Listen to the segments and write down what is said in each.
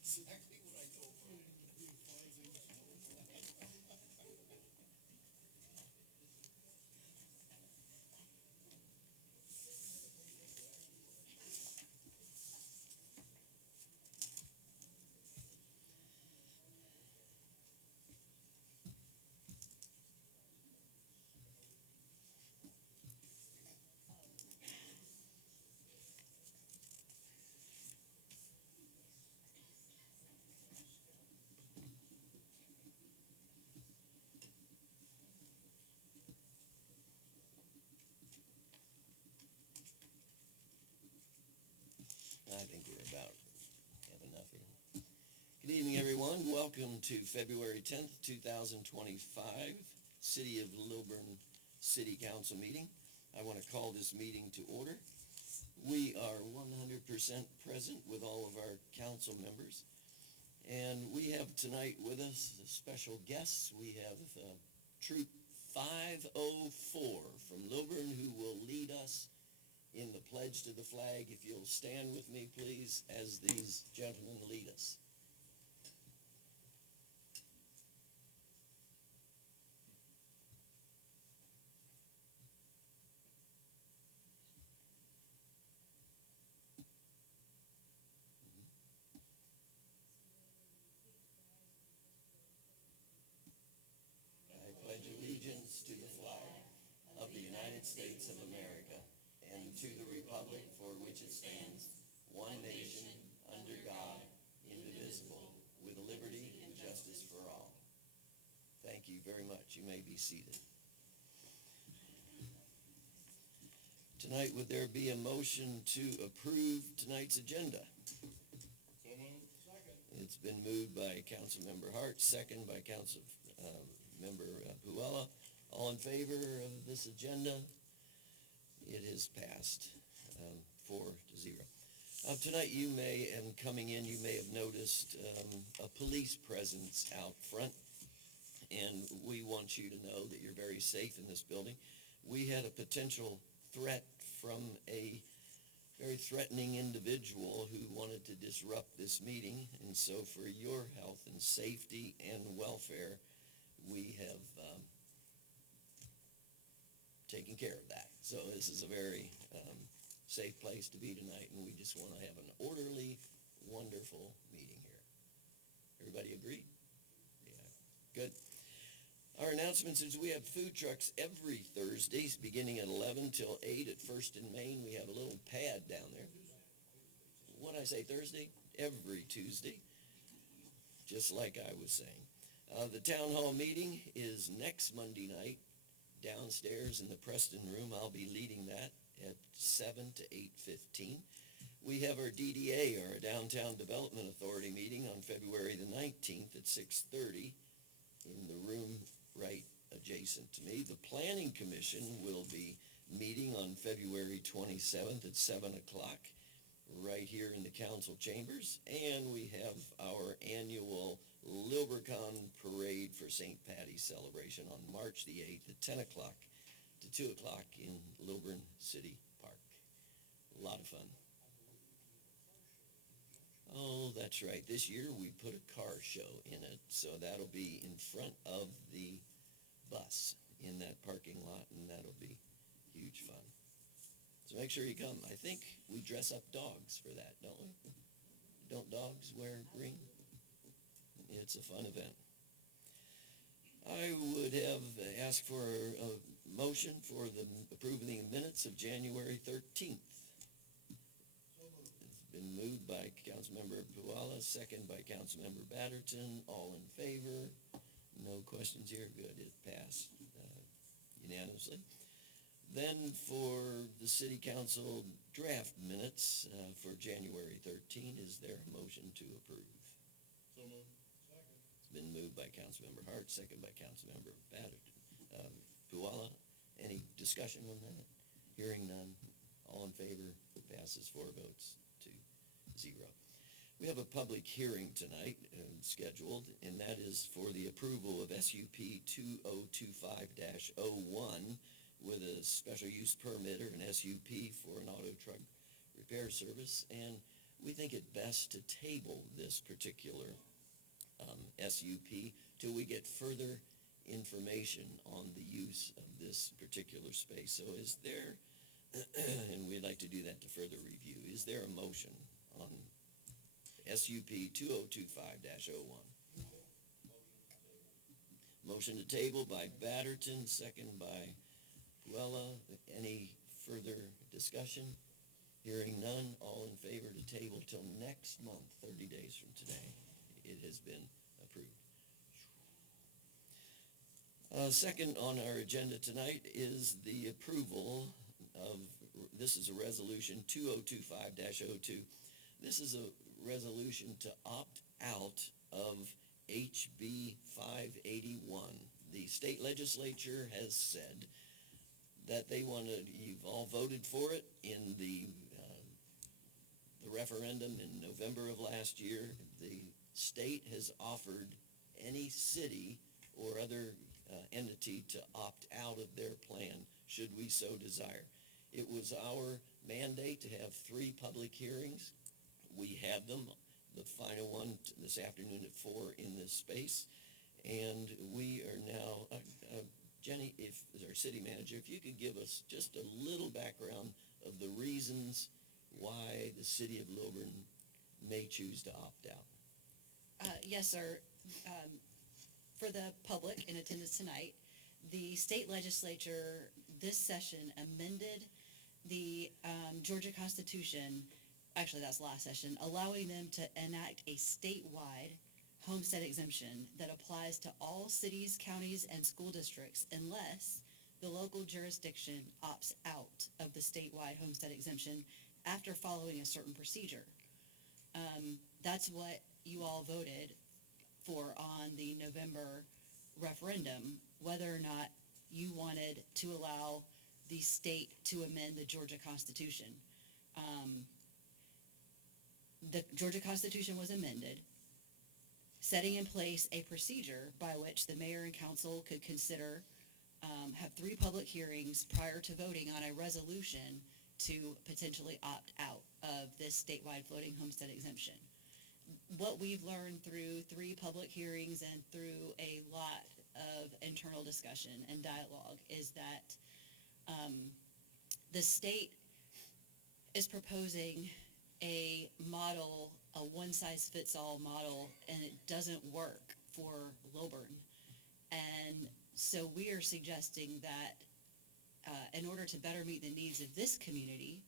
exactly what I told her. I think we're about have enough here. Good evening, everyone. Welcome to February 10th, 2025, City of Lilburn City Council meeting. I want to call this meeting to order. We are 100% present with all of our council members. And we have tonight with us special guests. We have Troop 504 from Lilburn who will lead us in the pledge to the flag. If you'll stand with me, please, as these gentlemen lead us. I pledge allegiance to the flag of the United States of America and to the republic for which it stands, one nation, under God, indivisible, with liberty and justice for all. Thank you very much. You may be seated. Tonight, would there be a motion to approve tonight's agenda? So moved. Second. It's been moved by Councilmember Hart, second by Councilmember Puella. All in favor of this agenda? It has passed 4-0. Tonight you may, and coming in, you may have noticed a police presence out front, and we want you to know that you're very safe in this building. We had a potential threat from a very threatening individual who wanted to disrupt this meeting, and so for your health and safety and welfare, we have taken care of that. So this is a very safe place to be tonight, and we just want to have an orderly, wonderful meeting here. Everybody agree? Yeah, good. Our announcements is we have food trucks every Thursday, beginning at 11 till 8 at First and Main. We have a little pad down there. What did I say, Thursday? Every Tuesday, just like I was saying. The town hall meeting is next Monday night downstairs in the Preston room. I'll be leading that at 7 to 8:15. We have our DDA, our Downtown Development Authority meeting on February the 19th at 6:30 in the room right adjacent to me. The Planning Commission will be meeting on February 27th at 7 o'clock right here in the council chambers. And we have our annual Lilburn Parade for St. Patty's celebration on March the 8th at 10 o'clock to 2 o'clock in Lilburn City Park. A lot of fun. Oh, that's right. This year we put a car show in it, so that'll be in front of the bus in that parking lot, and that'll be huge fun. So make sure you come. I think we dress up dogs for that, don't we? Don't dogs wear green? It's a fun event. I would have asked for a motion for the approving the minutes of January 13th. It's been moved by Councilmember Puella, second by Councilmember Batterton. All in favor? No questions here. Good. It passed unanimously. Then for the City Council draft minutes for January 13, is there a motion to approve? So moved. Second. It's been moved by Councilmember Hart, second by Councilmember Batterton. Puella, any discussion on that? Hearing none. All in favor? Passes 4 votes to 0. We have a public hearing tonight scheduled, and that is for the approval of SUP 2025-01 with a special use permit or an SUP for an auto truck repair service. And we think it best to table this particular SUP till we get further information on the use of this particular space. So is there, and we'd like to do that to further review, is there a motion on SUP 2025-01? Motion to table by Batterton, second by Puella. Any further discussion? Hearing none, all in favor to table till next month, 30 days from today. It has been approved. Second on our agenda tonight is the approval of, this is a resolution 2025-02. This is a resolution to opt out of HB 581. The state legislature has said that they want to, you've all voted for it in the referendum in November of last year. The state has offered any city or other entity to opt out of their plan, should we so desire. It was our mandate to have 3 public hearings. We had them, the final one this afternoon at 4 in this space, and we are now, Jenny, if our city manager, if you could give us just a little background of the reasons why the city of Lilburn may choose to opt out. Yes, sir. For the public in attendance tonight, the state legislature this session amended the Georgia Constitution, actually that's last session, allowing them to enact a statewide homestead exemption that applies to all cities, counties, and school districts unless the local jurisdiction opts out of the statewide homestead exemption after following a certain procedure. That's what you all voted for on the November referendum, whether or not you wanted to allow the state to amend the Georgia Constitution. The Georgia Constitution was amended, setting in place a procedure by which the mayor and council could consider, have 3 public hearings prior to voting on a resolution to potentially opt out of this statewide floating homestead exemption. What we've learned through 3 public hearings and through a lot of internal discussion and dialogue is that the state is proposing a model, a one-size-fits-all model, and it doesn't work for Lilburn. And so we are suggesting that in order to better meet the needs of this community,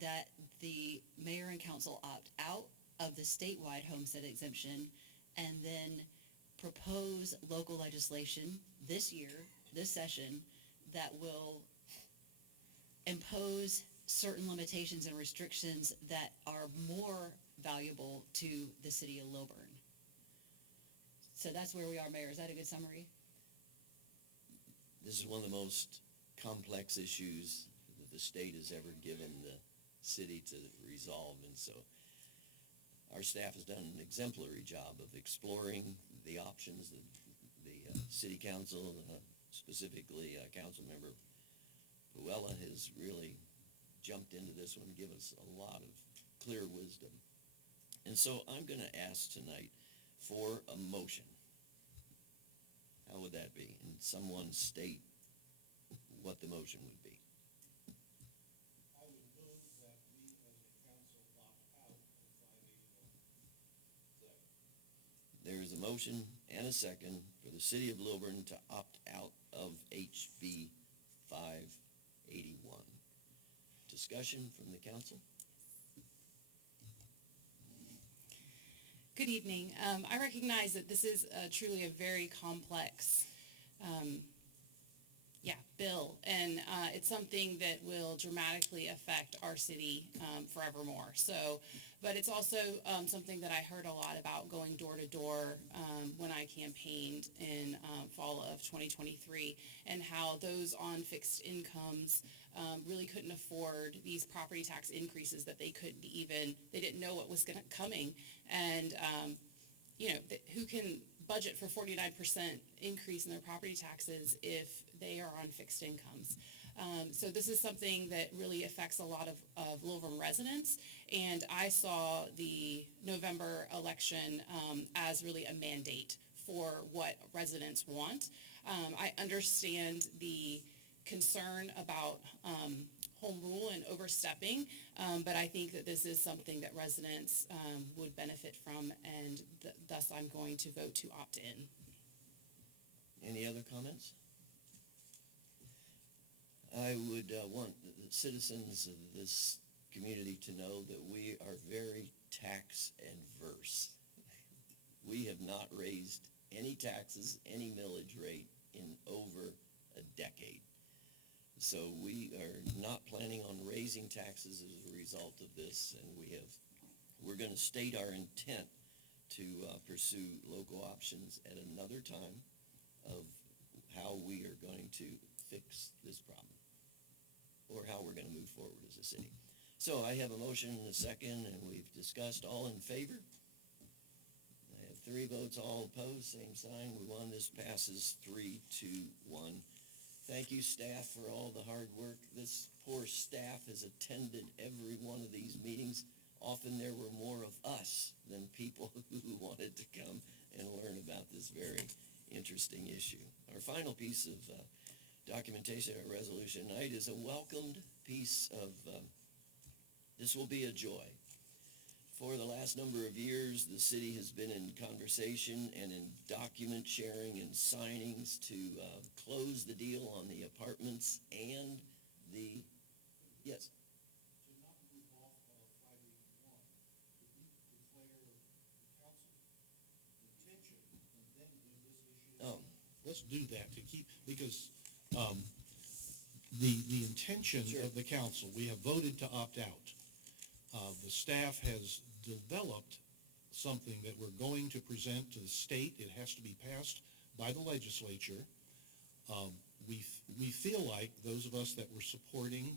that the mayor and council opt out of the statewide homestead exemption and then propose local legislation this year, this session, that will impose certain limitations and restrictions that are more valuable to the city of Lilburn. So that's where we are, Mayor. Is that a good summary? This is one of the most complex issues that the state has ever given the city to resolve, and so our staff has done an exemplary job of exploring the options. The city council, specifically council member Puella, has really jumped into this one and given us a lot of clear wisdom. And so I'm going to ask tonight for a motion. How would that be? And someone state what the motion would be. I would move that we as a council opt out of 581. There is a motion and a second for the city of Lilburn to opt out of HB 581. Discussion from the council? Good evening. I recognize that this is truly a very complex bill, and it's something that will dramatically affect our city forevermore. So, but it's also something that I heard a lot about going door to door when I campaigned in fall of 2023, and how those on fixed incomes really couldn't afford these property tax increases that they didn't know what was coming, and who can budget for 49% increase in their property taxes if they are on fixed incomes. So this is something that really affects a lot of Lilburn residents, and I saw the November election as really a mandate for what residents want. I understand the concern about home rule and overstepping, but I think that this is something that residents would benefit from, and thus I'm going to vote to opt in. Any other comments? I would want the citizens of this community to know that we are very tax adverse. We have not raised any taxes, any millage rate in over a decade. So we are not planning on raising taxes as a result of this, and we're going to state our intent to pursue local options at another time of how we are going to fix this problem, or how we're going to move forward as a city. So I have a motion and a second, and we've discussed. All in favor? I have 3 votes. All opposed, same sign. We won. This passes 3-1. Thank you, staff, for all the hard work. This poor staff has attended every one of these meetings. Often there were more of us than people who wanted to come and learn about this very interesting issue. Our final piece of documentation or resolution tonight is a welcomed piece of, this will be a joy. For the last number of years, the city has been in conversation and in document sharing and signings to close the deal on the apartments and the, yes? To not move off of 581, could we declare the council's intention and then do this issue? Oh, Let's do that to keep, because the intention Sure. of the council, we have voted to opt out. The staff has developed something that we're going to present to the state. It has to be passed by the legislature. We feel like those of us that were supporting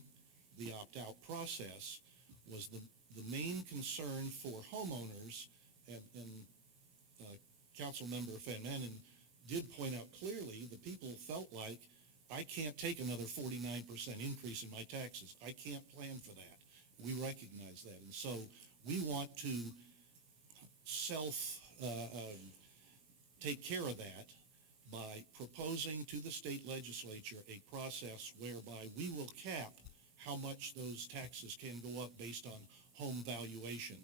the opt-out process was the main concern for homeowners, and Councilmember Van Manen did point out clearly, the people felt like, I can't take another 49% increase in my taxes. I can't plan for that. We recognize that. And so we want to take care of that by proposing to the state legislature a process whereby we will cap how much those taxes can go up based on home valuation.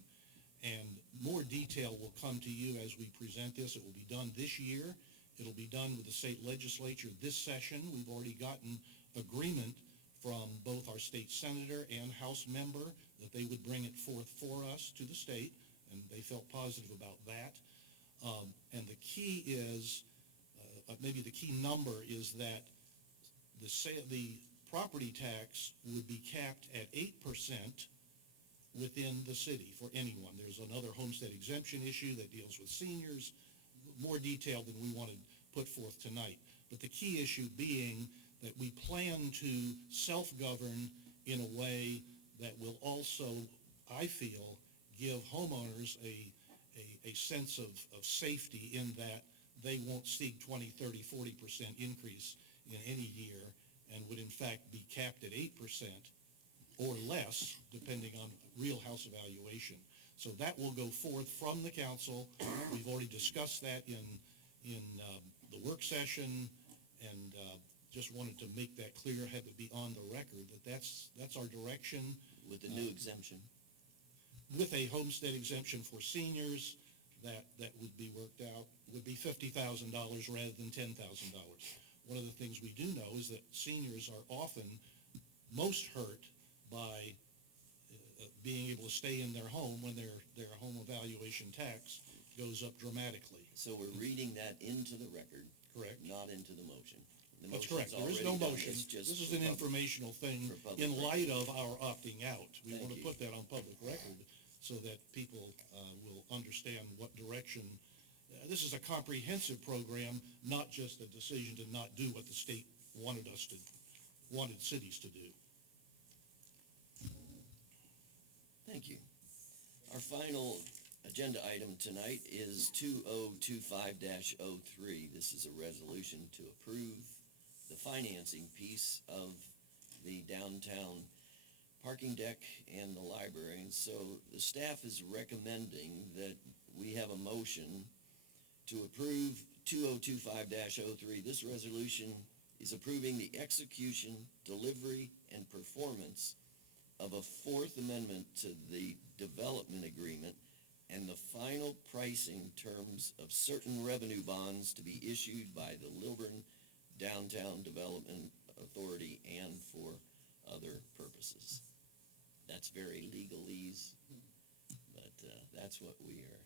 And more detail will come to you as we present this. It will be done this year. It'll be done with the state legislature this session. We've already gotten agreement from both our state senator and House member that they would bring it forth for us to the state, and they felt positive about that. And the key is, maybe the key number is that the property tax would be capped at 8% within the city for anyone. There's another homestead exemption issue that deals with seniors, more detail than we want to put forth tonight. But the key issue being that we plan to self-govern in a way that will also, I feel, give homeowners a sense of safety in that they won't see 20, 30, 40% increase in any year and would in fact be capped at 8% or less, depending on real house evaluation. So that will go forth from the council. We've already discussed that in the work session, and just wanted to make that clear, have it be on the record, that that's our direction. with the new exemption. With a homestead exemption for seniors, that would be worked out, would be $50,000 rather than $10,000. One of the things we do know is that seniors are often most hurt by being able to stay in their home when their home evaluation tax goes up dramatically. So we're reading that into the record. Correct. Not into the motion. The That's motion's correct. There is no already done. motion. It's just This is for an public- informational thing for public in light record. of our opting out. We Thank want to you. put that on public record so that people will understand what direction. This is a comprehensive program, not just a decision to not do what the state wanted cities to do. Thank you. Our final agenda item tonight is 2025-03. This is a resolution to approve the financing piece of the downtown parking deck and the library. And so the staff is recommending that we have a motion to approve 2025-03. This resolution is approving the execution, delivery, and performance of a Fourth Amendment to the development agreement and the final pricing terms of certain revenue bonds to be issued by the Lilburn Downtown Development Authority and for other purposes. That's very legalese, but that's what we are.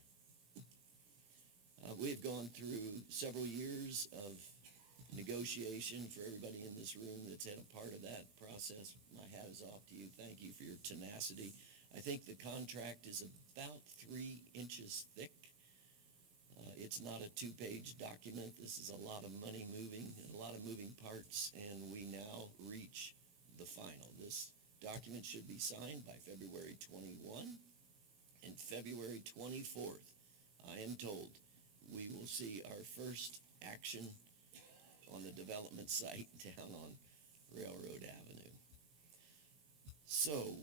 We've gone through several years of negotiation. For everybody in this room that's had a part of that process, my hat is off to you. Thank you for your tenacity. I think the contract is about 3 inches thick. It's not a 2-page document. This is a lot of money moving, and a lot of moving parts, and we now reach the final. This document should be signed by February 21, and February 24th, I am told, we will see our first action on the development site down on Railroad Avenue. So,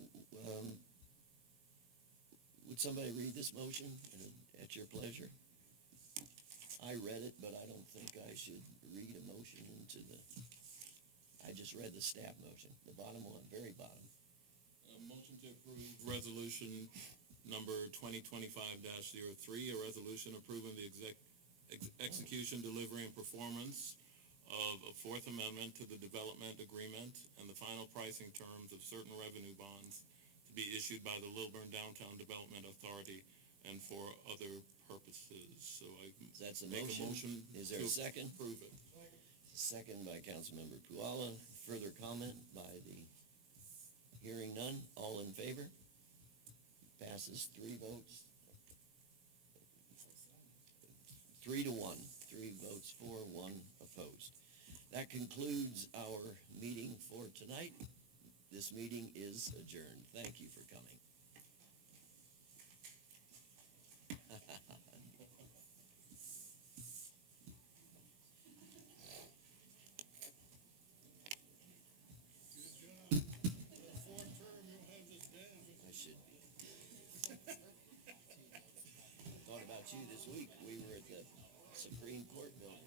would somebody read this motion at your pleasure? I read it, but I don't think I should read a motion I just read the staff motion, the bottom one, very bottom. Motion to approve resolution number 2025-03, a resolution approving the execution, delivery, and performance of a Fourth Amendment to the development agreement and the final pricing terms of certain revenue bonds to be issued by the Lilburn Downtown Development Authority and for other purposes. So I That's a make motion. a motion. Is there a second? Approve it. Second by Councilmember Puala. Further comment by the hearing none. All in favor? Passes 3 votes. 3-1. 3 votes for, 1 opposed. That concludes our meeting for tonight. This meeting is adjourned. Thank you for coming. I should be. Thought about you this week. We were at the Supreme Court building.